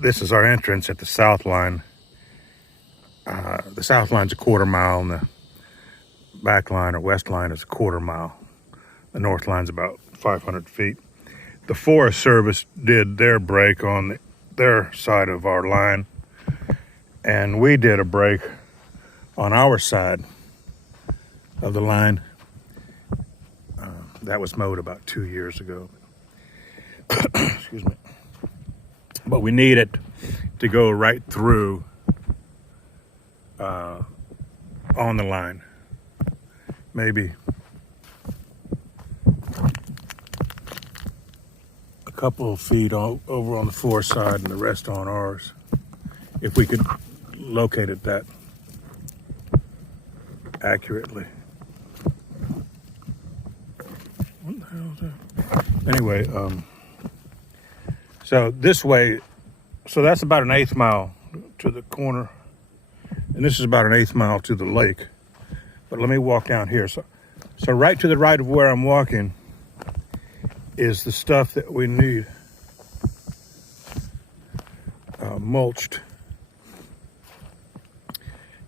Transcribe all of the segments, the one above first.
this is our entrance at the south line. The south line's a 1/4 mile, and the back line or west line is a 1/4 mile. The north line's about 500 feet. The Forest Service did their break on their side of our line, and we did a break on our side of the line. That was mowed about 2 years ago. Excuse me. But we need it to go right through on the line. Maybe a couple of feet over on the Forest side and the rest on ours. If we could locate it that accurately. What the hell is that? Anyway, so this way, so that's about an 1/8 mile to the corner, and this is about an 1/8 mile to the lake. But let me walk down here. So right to the right of where I'm walking is the stuff that we need mulched.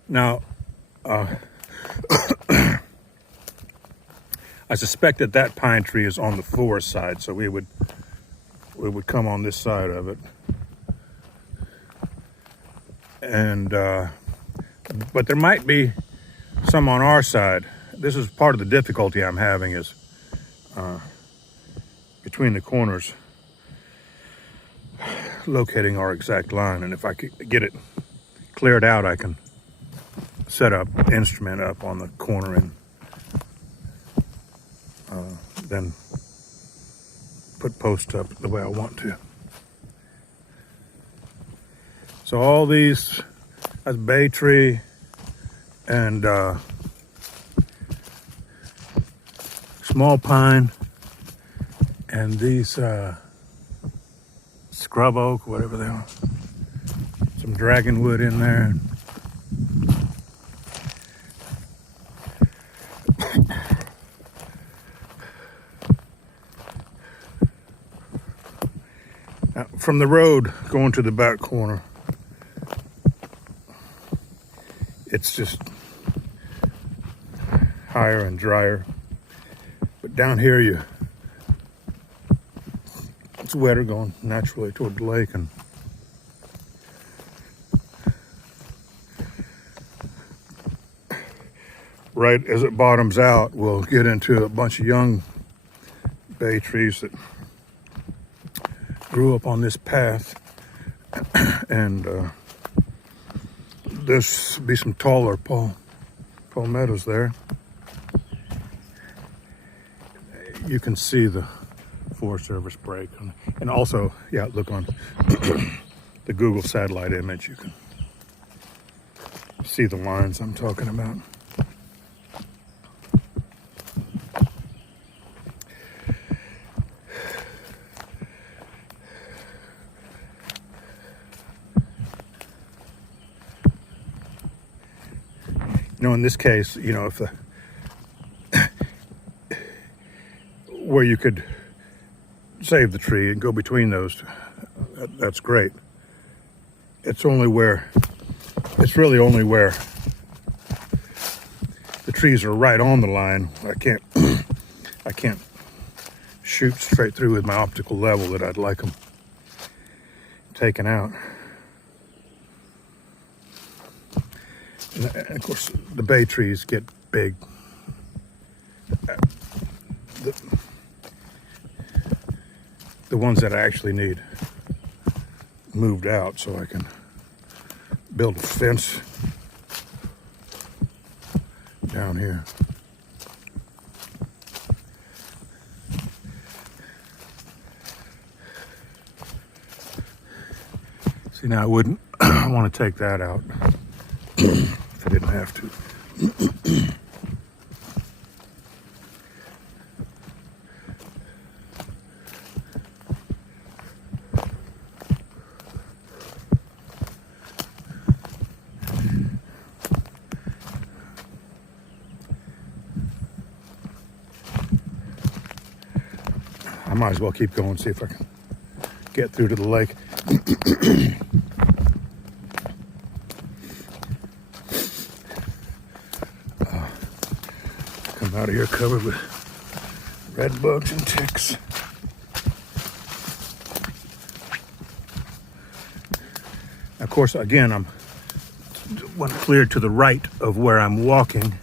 Now, I suspect that pine tree is on the forest side, so we would come on this side of it. And but there might be some on our side. This is part of the difficulty I'm having is between the corners locating our exact line. And if I could get it cleared out, I can set up instrument up on the corner and then put posts up the way I want to. So all these, that's bay tree and small pine, and these scrub oak, whatever they are. Some dragonwood in there. Now, from the road going to the back corner, it's just higher and drier. But down here, it's wetter going naturally toward the lake, and right as it bottoms out, we'll get into a bunch of young bay trees that grew up on this path, and there's be some taller palmettos there. You can see the Forest Service break, and also, yeah, look on the Google satellite image. You can see the lines I'm talking about. You know, in this case, you know, if where you could save the tree and go between those, that's great. It's really only where the trees are right on the line. I can't shoot straight through with my optical level that I'd like them taken out. And of course, the bay trees get big. The ones that I actually need moved out so I can build a fence down here. See, now I wouldn't want to take that out if I didn't have to. I might as well keep going, see if I can get through to the lake. Come out of here covered with red bugs and ticks. Of course, again, I'm went clear to the right of where I'm walking.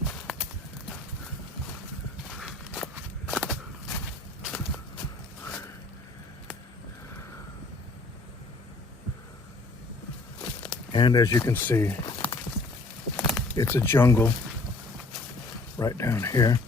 And as you can see, it's a jungle right down here.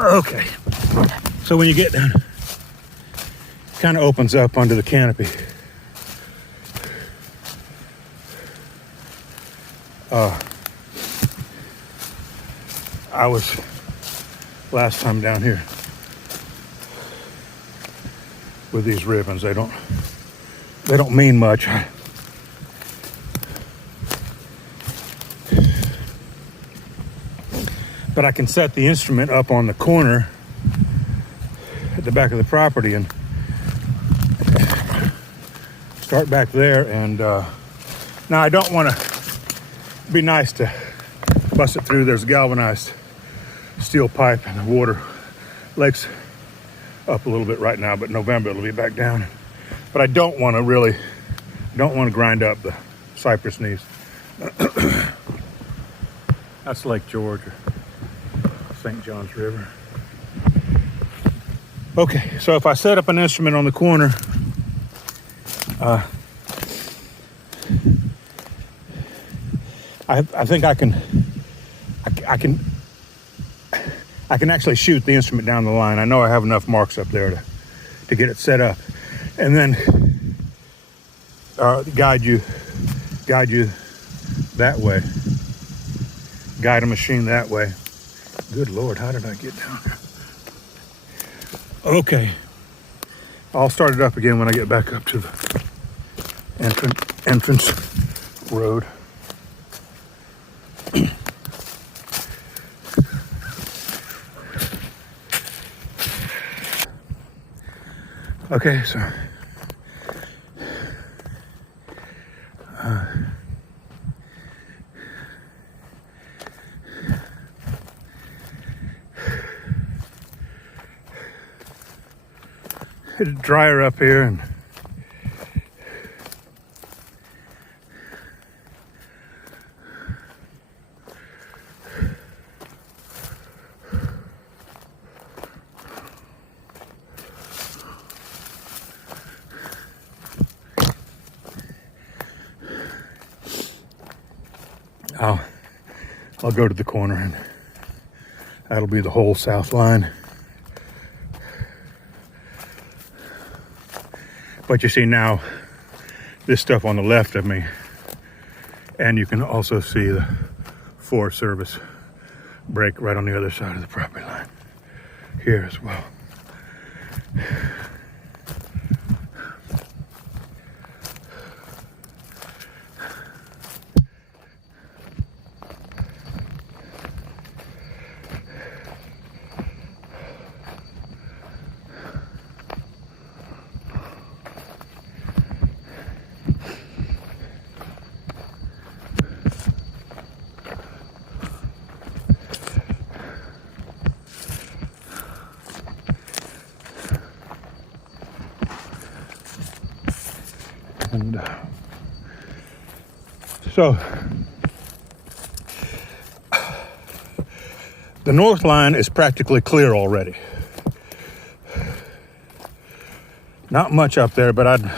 Okay, so when you get down, it kind of opens up under the canopy. I was last time down here with these ribbons. They don't mean much. But I can set the instrument up on the corner at the back of the property and start back there. And now I don't want to be nice to bust it through. There's galvanized steel pipe and the water lake's up a little bit right now, but November it'll be back down. But I don't want to grind up the cypress knees. That's Lake George, or St. John's River. Okay, so if I set up an instrument on the corner, I think I can actually shoot the instrument down the line. I know I have enough marks up there to get it set up, and then guide you that way. Guide a machine that way. Good Lord, how did I get down here? Okay, I'll start it up again when I get back up to the entrance road. Okay, so it's drier up here, and I'll go to the corner, and that'll be the whole south line. But you see now this stuff on the left of me, and you can also see the Forest Service break right on the other side of the property line here as well. And so the north line is practically clear already. Not much up there, but I'd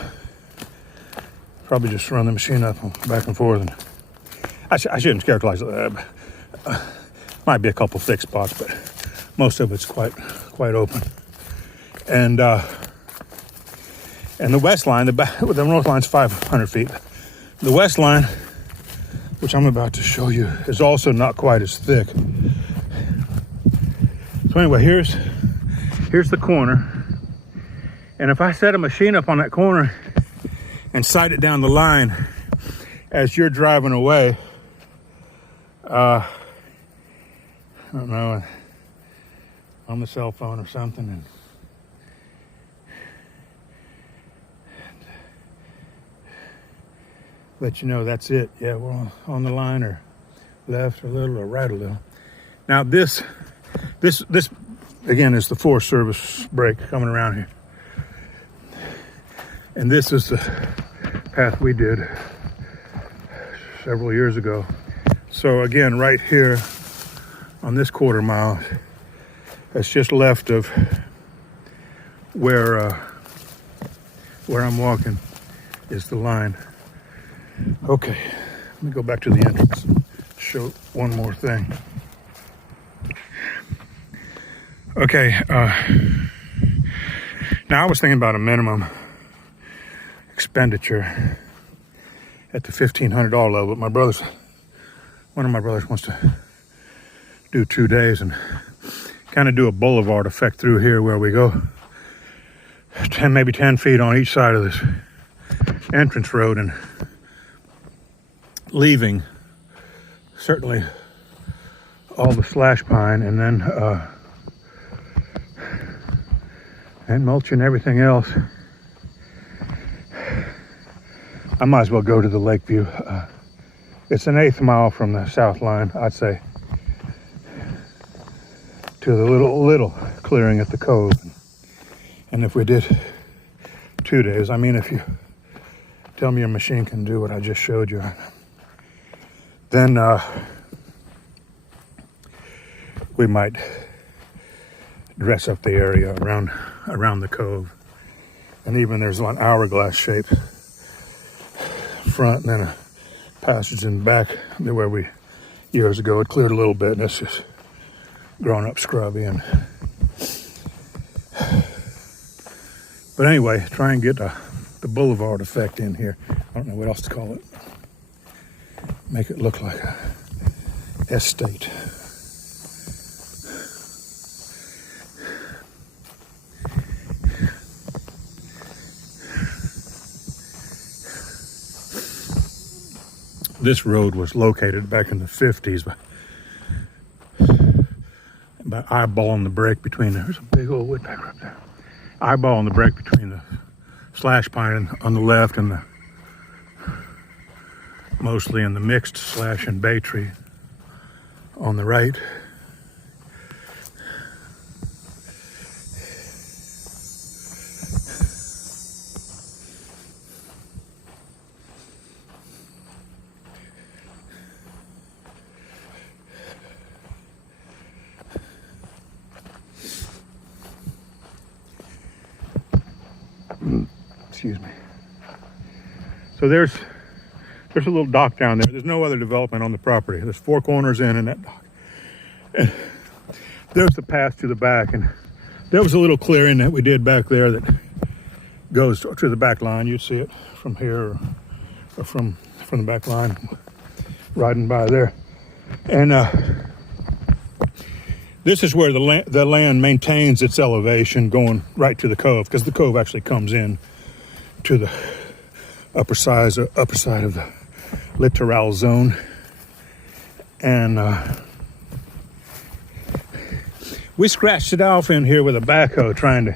probably just run the machine up back and forth. And I shouldn't characterize it. Might be a couple thick spots, but most of it's quite open. And And the west line, the north line's 500 feet. The west line, which I'm about to show you, is also not quite as thick. So anyway, here's the corner. And if I set a machine up on that corner and sight it down the line as you're driving away, I don't know, on the cell phone or something, and let you know that's it. Yeah, we're on the line, or left a little or right a little. Now this again is the Forest Service brake coming around here. And this is the path we did several years ago. So again, right here on this quarter mile, that's just left of where I'm walking is the line. Okay, let me go back to the entrance and show one more thing. Okay, now I was thinking about a minimum expenditure at the $1,500 level, but one of my brothers wants to do 2 days and kind of do a boulevard effect through here where we go maybe 10 feet on each side of this entrance road, and leaving certainly all the slash pine, and then and mulch and everything else. I might as well go to the Lakeview. It's an 1/8 mile from the south line, I'd say, to the little clearing at the cove. And if we did 2 days, I mean, if you tell me your machine can do what I just showed you, then we might dress up the area around the cove. And even there's one hourglass shape front, and then a passage in the back where we years ago it cleared a little bit, and it's just grown up scrubby. And but anyway, try and get the boulevard effect in here. I don't know what else to call it. Make it look like a estate. This road was located back in the 50s by eyeballing the break between, there's a big old woodpecker up there, eyeballing the break between the slash pine on the left and the mostly in the mixed slash and bay tree on the right. Excuse me. So there's a little dock down there. There's no other development on the property. There's 4 corners in that dock. And there's the path to the back, and there was a little clearing that we did back there that goes to the back line. You'd see it from here or from the back line riding by there. And this is where the land maintains its elevation going right to the cove, because the cove actually comes in to the upper side of the littoral zone. And we scratched it off in here with a backhoe trying to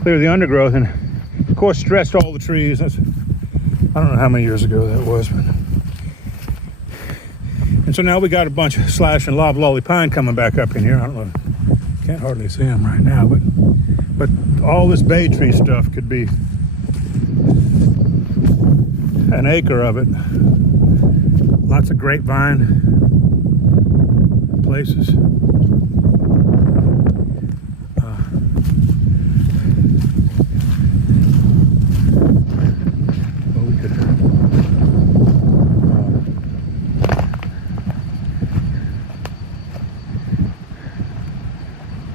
clear the undergrowth, and of course stretched all the trees. I don't know how many years ago that was, but and so now we got a bunch of slash and loblolly pine coming back up in here. I don't know, can't hardly see them right now, but all this bay tree stuff could be an acre of it. Lots of grapevine places. Well, we could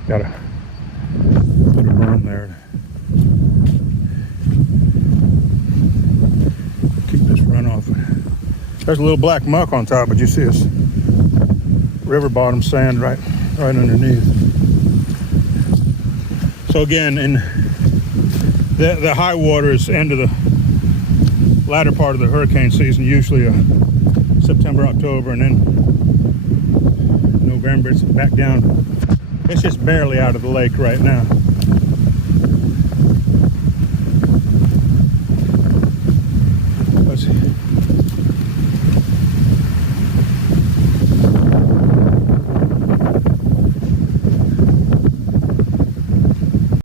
gotta put a berm there. There's a little black muck on top, but you see this river bottom sand right underneath. So again, in the high water is end of the latter part of the hurricane season, usually September, October, and then November it's back down. It's just barely out of the lake right now.